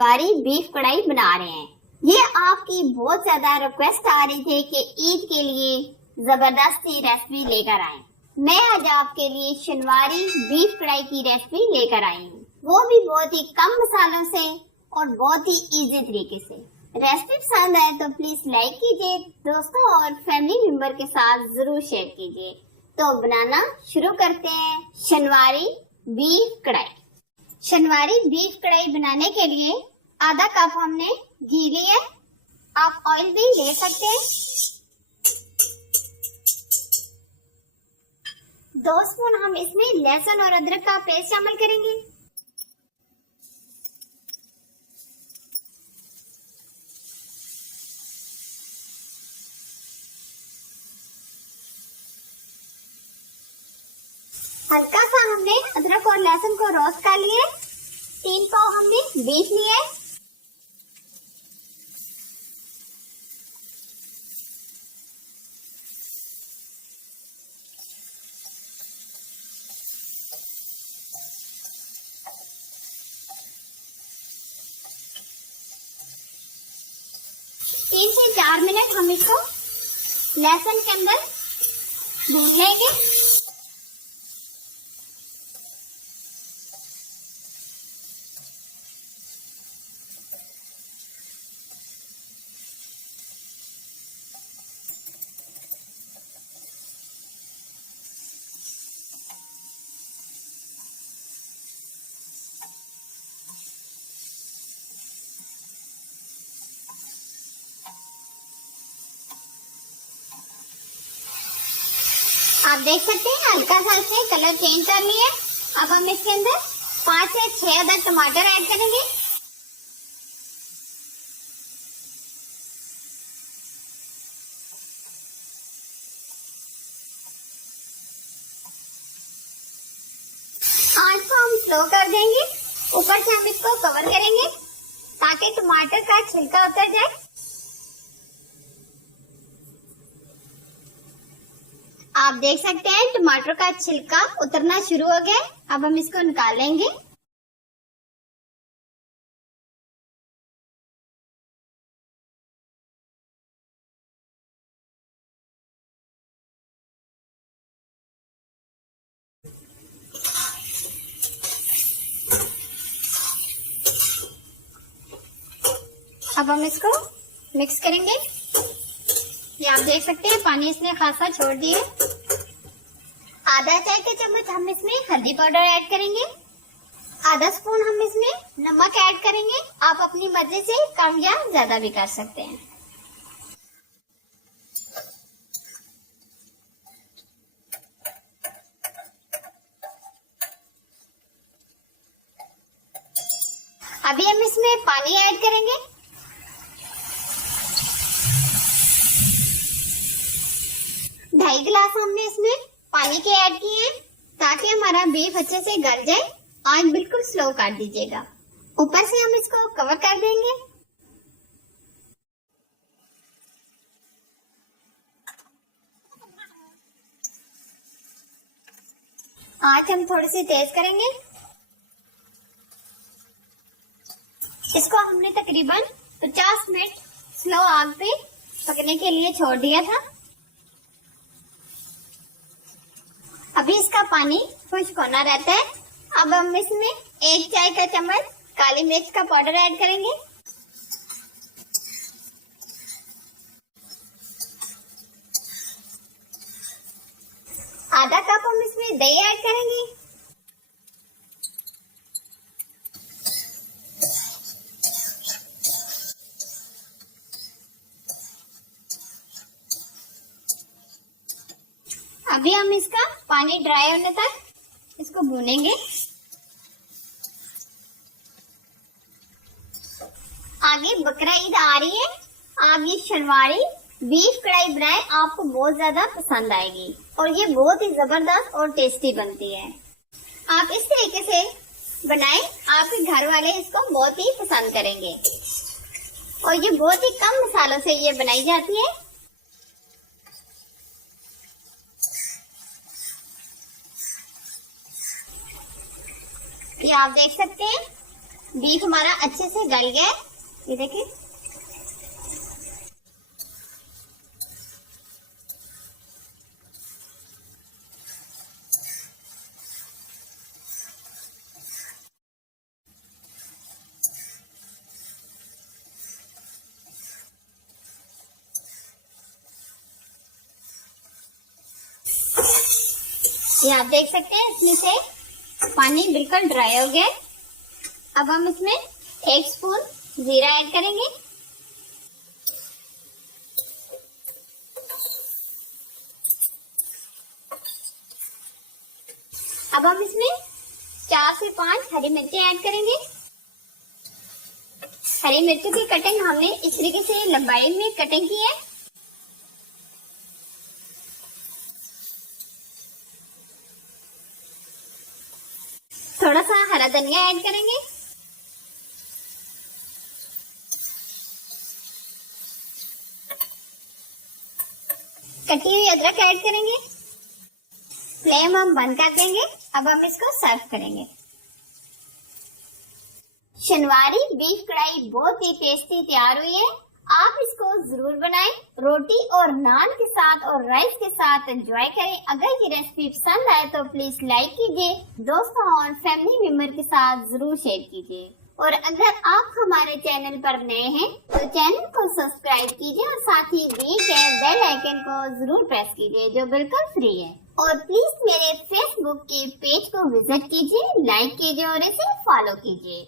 बारी बीफ कढ़ाई बना रहे हैं। ये आपकी बहुत ज्यादा रिक्वेस्ट आ रही थी कि ईद के लिए जबरदस्ती रेसिपी लेकर आए। मैं आज आपके लिए शनवारी बीफ कढ़ाई की रेसिपी लेकर आई हूँ, वो भी बहुत ही कम मसालों से और बहुत ही इजी तरीके से। रेसिपी पसंद आए तो प्लीज लाइक कीजिए, दोस्तों और फैमिली मेंबर के साथ जरूर शेयर कीजिए। तो बनाना शुरू करते हैं शनवारी बीफ कढ़ाई। शनवारी बीफ कढ़ाई बनाने के लिए आधा कप हमने घी लिया, आप ऑयल भी ले सकते हैं। 2 स्पून हम इसमें लहसुन और अदरक का पेस्ट शामिल करेंगे। हल्का सा हमने अदरक और लहसुन को रोस्ट कर लिया। 3 पाव हमने बीफ लिए। तीन से 4 मिनट हम इसको लहसुन के अंदर भून लेंगे। आप देख सकते हैं हल्का सा इसने कलर चेंज कर लिया। अब हम इसके अंदर 5 से 6 अदद टमाटर ऐड करेंगे। आंच को हम स्लो कर देंगे। ऊपर से हम इसको कवर करेंगे ताकि टमाटर का छिलका उतर जाए। आप देख सकते हैं टमाटर का छिलका उतरना शुरू हो गया। अब हम इसको निकाल लेंगे। अब हम इसको मिक्स करेंगे। ये आप देख सकते हैं पानी इसने खासा छोड़ दिया। आधा चाय का चम्मच हम इसमें हल्दी पाउडर ऐड करेंगे। आधा स्पून हम इसमें नमक ऐड करेंगे। आप अपनी मर्जी से कम या ज्यादा भी कर सकते हैं। अभी हम इसमें पानी ऐड करेंगे। ढाई गिलास हमने इसमें पानी के ऐड किए हैं ताकि हमारा बीफ अच्छे से गल जाए। आंच बिल्कुल स्लो कर दीजिएगा। ऊपर से हम इसको कवर कर देंगे। आंच हम थोड़ी सी तेज करेंगे। इसको हमने तकरीबन 50 मिनट स्लो आग पे पकने के लिए छोड़ दिया था। अभी इसका पानी खुश्क होना रहता है। अब हम इसमें 1 चाय का चम्मच काली मिर्च का पाउडर ऐड करेंगे। आधा कप हम इसमें दही ऐड करेंगे। अभी हम इसका पानी ड्राई होने तक इसको भूनेंगे। आगे बकरा ईद आ रही है। आप ये शनवारी बीफ कढ़ाई बनाए, आपको बहुत ज्यादा पसंद आएगी और ये बहुत ही जबरदस्त और टेस्टी बनती है। आप इस तरीके से बनाएं, आपके घर वाले इसको बहुत ही पसंद करेंगे और ये बहुत ही कम मसालों से ये बनाई जाती है। ये आप देख सकते हैं बीफ हमारा अच्छे से गल गया, ये देखिए। ये आप देख सकते हैं इसमें से पानी बिल्कुल ड्राई हो गया। अब हम इसमें 1 स्पून जीरा ऐड करेंगे। अब हम इसमें 4 से 5 हरी मिर्ची ऐड करेंगे। हरी मिर्ची की कटिंग हमने इस तरीके से लंबाई में कटिंग की है। थोड़ा सा हरा धनिया ऐड करेंगे। कटी हुई अदरक ऐड करेंगे। फ्लेम हम बंद कर देंगे। अब हम इसको सर्व करेंगे। शनिवारी बीफ कढ़ाई बहुत ही टेस्टी तैयार हुई है। आप इसको जरूर बनाएं, रोटी और नान के साथ और राइस के साथ एंजॉय करें। अगर ये रेसिपी पसंद आए तो प्लीज लाइक कीजिए, दोस्तों और फैमिली मेंबर के साथ जरूर शेयर कीजिए। और अगर आप हमारे चैनल पर नए हैं तो चैनल को सब्सक्राइब कीजिए और साथ ही दिए गए बेल आइकन को जरूर प्रेस कीजिए जो बिल्कुल फ्री है। और प्लीज मेरे फेसबुक के पेज को विजिट कीजिए, लाइक कीजिए और इसे फॉलो कीजिए।